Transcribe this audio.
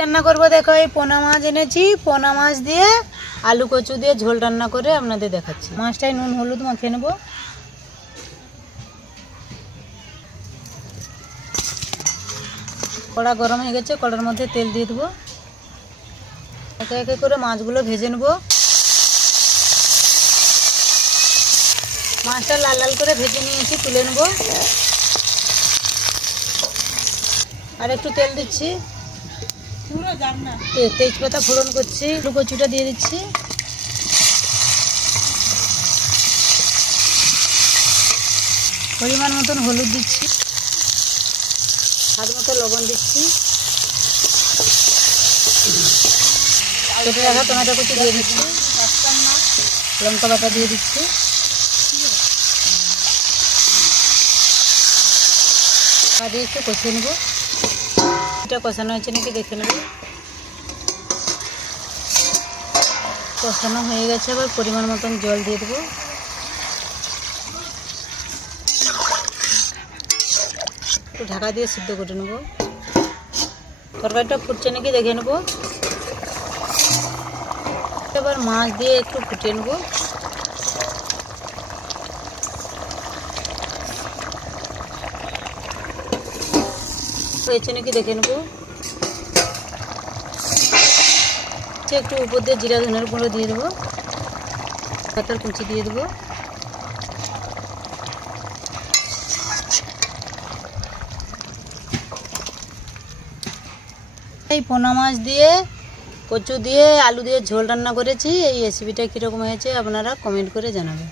রান্না করব দেখো, এই পোনা মাছ এনেছি। পোনা মাছ দিয়ে আলু কচু দিয়ে ঝোল রান্না করে আপনাদের দেখাচ্ছি। মাছটায় নুন হলুদ মাখিয়ে নেব। কড়া গরম হয়ে গেছে, কড়ার মধ্যে তেল দিয়ে দেবো। একে একে করে মাছগুলো ভেজে নেব। মাছটা লাল লাল করে ভেজে নিয়েছি, তুলে নেব। আর একটু তেল দিচ্ছি, তেজপাতা ফোড়ন করছি, আলু কচুটা দিয়ে দিচ্ছি। পরিমাণ মতন হলুদ দিচ্ছি, স্বাদ মতো লবণ দিচ্ছি। কেটে রাখা টমেটো কুচি দিয়ে দিচ্ছি, লঙ্কা বাটা দিয়ে দিচ্ছি। দিয়ে একটু কষিয়ে নেব। এটা কষানো হয়েছে নাকি দেখে নেব। কষানো হয়ে গেছে, আবার পরিমাণ মতন জল দিয়ে দেবো। একটু ঢাকা দিয়ে সিদ্ধ করে নেব। তরকারিটা ফুটছে নাকি দেখে নেব। এবার মাছ দিয়ে একটু ফুটিয়ে নেব। হয়েছে নাকি দেখে নেব। একটু উপর দিয়ে জিরা ধনের গুঁড়ো দিয়ে দেবো, পাতার কুচি দিয়ে দেবো। এই পোনা মাছ দিয়ে কচু দিয়ে আলু দিয়ে ঝোল রান্না করেছি। এই রেসিপিটা কীরকম হয়েছে আপনারা কমেন্ট করে জানাবেন।